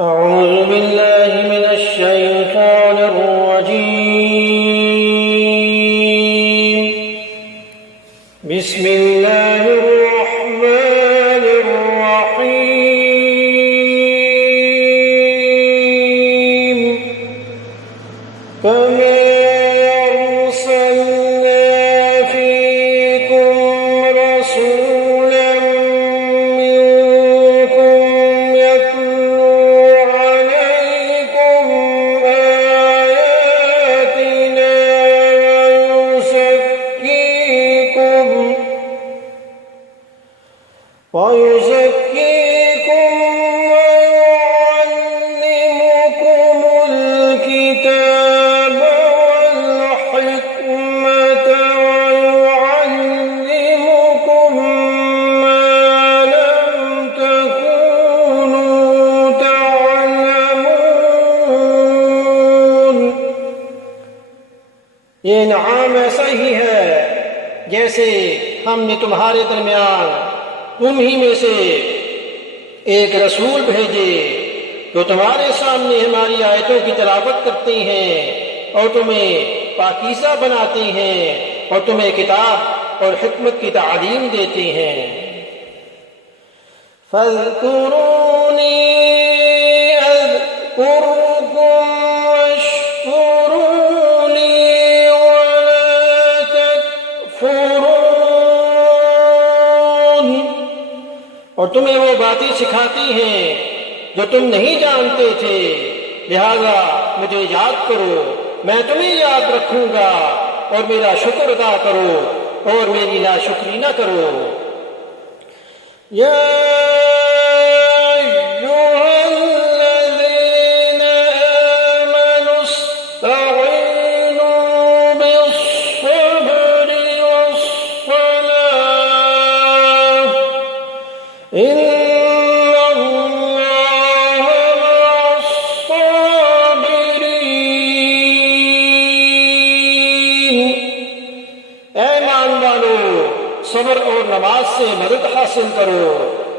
أعوذ बिल्लाहि मिनश शैतानिर रजीम। बिस्मिल्लाहिर रहमानिर रहीम। कमा अरसलना फीकुम रसूलन मिनकुम यत्लू अलैकुम आयातिना वयुज़क्कीकुम वयुअल्लिमुकुमुल किताब वल हिकमत वयुअल्लिमुकुम मा लम तकूनू तअलमून। ये इनाम ऐसा ही है जैसे हमने तुम्हारे दरमियान तुम ही में से एक रसूल भेजे जो तुम्हारे सामने हमारी आयतों की तिलावत करते हैं और तुम्हें पाकीज़ा बनाते हैं और तुम्हें किताब और हिकमत की तालीम देते हैं। फ़ज़्कुरूनी अज़्कुरुकुम वश्कुरूनी वला तकफुरून। और तुम्हें वो बातें सिखाती हैं जो तुम नहीं जानते थे, लिहाजा मुझे याद करो, मैं तुम्हें याद रखूंगा और मेरा शुक्र अदा करो और मेरी नाशुक्री न करो। या अय्युहल्लज़ीना आमनुस्तईनू बिस्सब्रि वस्सलाह इन्नल्लाह मअस्साबिरीन। ऐ ईमान वालो, सब्र और नमाज से मदद हासिल करो,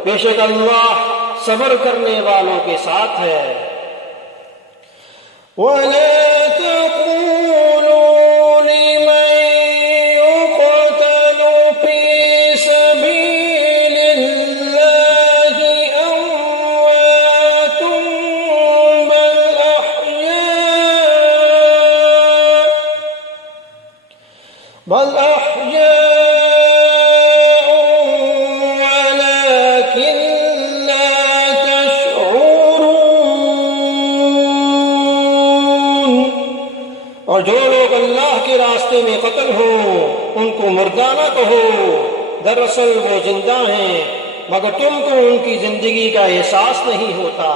बेशक अल्लाह सब्र करने वालों के साथ है। वला तक़ूलू लिमन युक़तलु फी सबीलिल्लाहि अम्वातुम बल अहयाउन वलाकिन ला तशऊरून। और जो लोग अल्लाह के रास्ते में कत्ल हो उनको मुर्दा न कहो, दरअसल वो जिंदा हैं मगर तुमको उनकी जिंदगी का एहसास नहीं होता।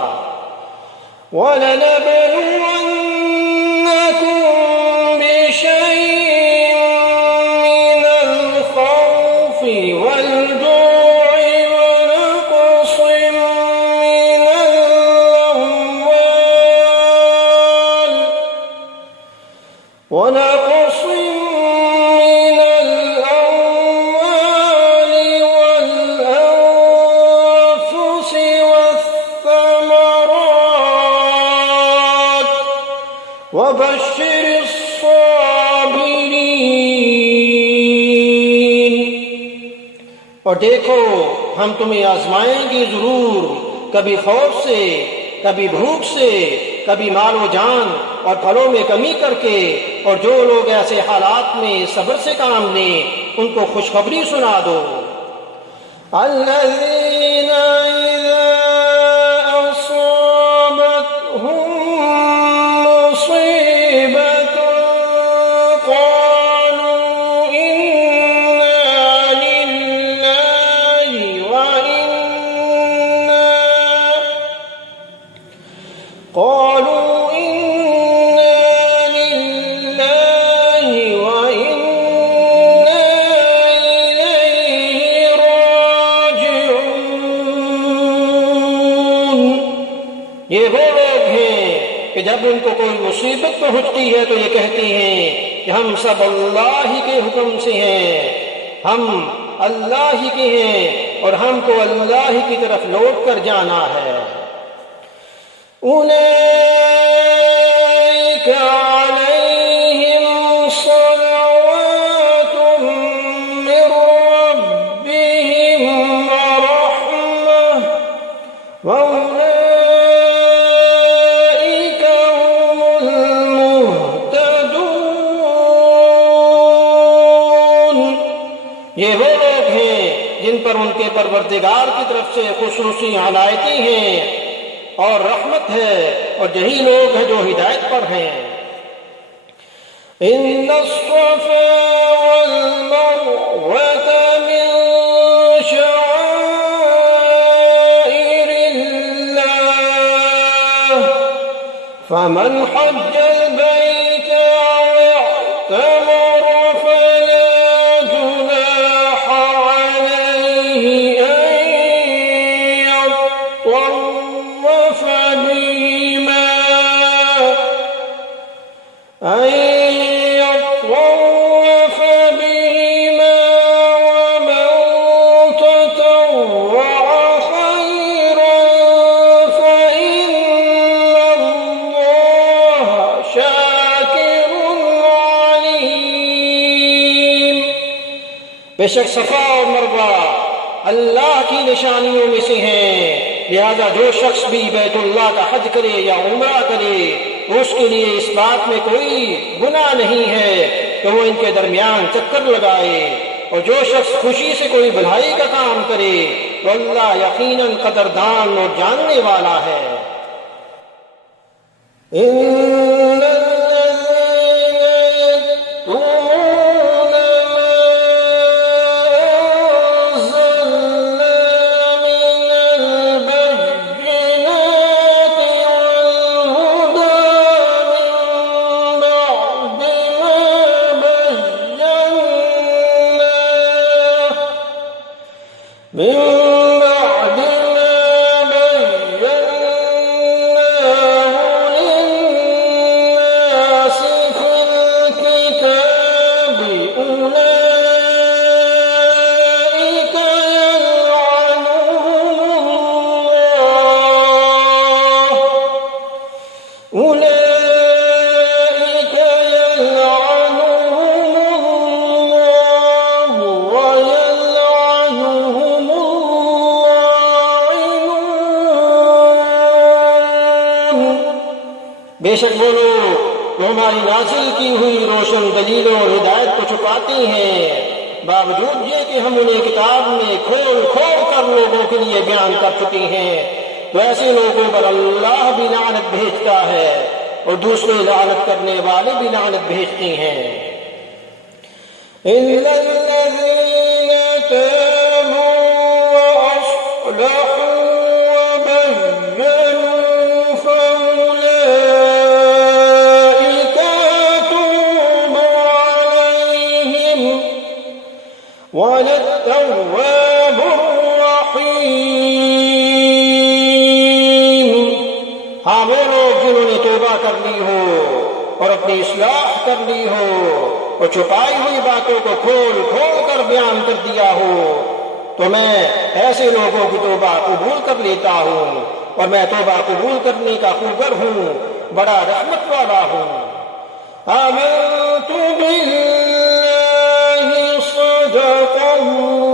वलनबलुवन्नकुम बिशैइन मिनल खौफि वल-जु'i वनक़सिम मिनल अम्वाल वल-अनफुसि वत्थमरात वबश्शिरिस साबिरीन। और देखो, हम तुम्हें आजमाएंगे जरूर, कभी खौफ से, कभी भूख से, कभी मालो जान और फलों में कमी करके। और जो लोग ऐसे हालात में सब्र से काम लें उनको खुशखबरी सुना दो। अल्लज़ीना इज़ा असाबतहुम मुसीबतुन क़ालू इन्ना लिल्लाहि व इन्ना इलैहि राजिऊन। ये वो लोग हैं कि जब उनको कोई मुसीबत पहुंचती है तो ये कहते हैं कि हम सब अल्लाह ही के हुक्म से हैं, हम अल्लाह ही के हैं और हमको अल्लाह ही की तरफ लौट कर जाना है। उलैका अलैहिम सलवातुम मिर रब्बिहिम व रहमह व उलैका हुमुल मुहतदून। ये वो लोग हैं जिन पर उनके परवरदिगार की तरफ से खुसूसी अनायतें हैं और रहमत है, और यही लोग हैं जो हिदायत पर हैं। इन्नस्सफ़ा वल मरवत मिन शआइरिल्लाह फमन हज्जल बैत अव इअतमर फला जुनाह अलैहि أن يطوف بهما ومن تطوع خيرا فإن الله شاكر عليم। बेशक सफ़ा और मरवा अल्लाह की निशानियों में से हैं, लिहाजा जो शख्स भी बैतुल्लाह का हज करे या उम्रा करे उसके लिए इस बात में कोई गुनाह नहीं है कि वो इनके दरमियान चक्कर लगाए। और जो शख्स खुशी से कोई भलाई का काम करे तो अल्लाह यकीनन कदरदान और जानने वाला है। من بعد ما بيناه للناس في الكتاب أولئك बेशक वो लोग तो हमारी नाजिल की हुई रोशन दलीलों और हिदायत को छुपाती हैं, बावजूद ये कि हम उन्हें किताब में खोल खोल कर लोगों के लिए बयान कर चुके हैं। तो ऐसे लोगों पर अल्लाह भी लानत भेजता है और दूसरे लानत करने वाले भी लानत भेजते हैं। वलत्तव्वाब अर्रहीम। हाँ, वो लोग जिन्होंने तौबा कर ली हो और अपनी इस्लाह कर ली हो और छुपाई हुई बातों को खोल खोल कर बयान कर दिया हो, तो मैं ऐसे लोगों की तौबा कबूल कर लेता हूँ और मैं तौबा कबूल करने का खुगर हूँ, बड़ा रहमत वाला हूँ। आमन्तु बिल्लाहि सदक़ल्लाहु